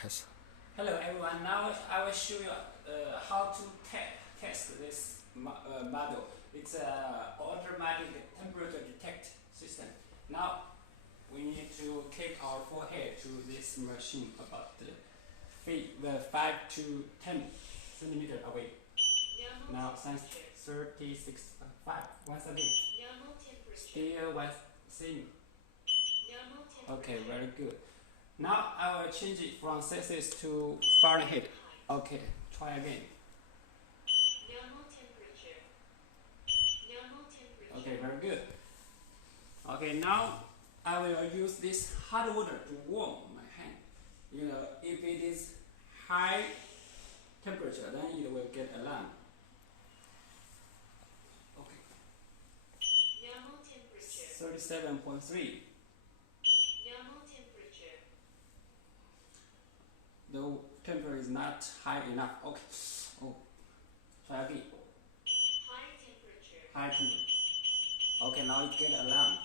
开始。 Hello everyone, now I will show you how to test this model. It's an automatic temperature detect system. Now we need to keep our forehead to this machine about 5 to 10 centimeter away. Now since 36.5, once again. Still one same. Okay, very good. Now I will change it from Celsius to Fahrenheit. Okay, try again. Okay, very good. Okay, now I will use this hot water to warm my hand. You know, if it is high temperature, then it will get alarm. Okay. 37.3. The temperature is not high enough. Okay. Oh, try again. High temperature. Okay, now it get alarm.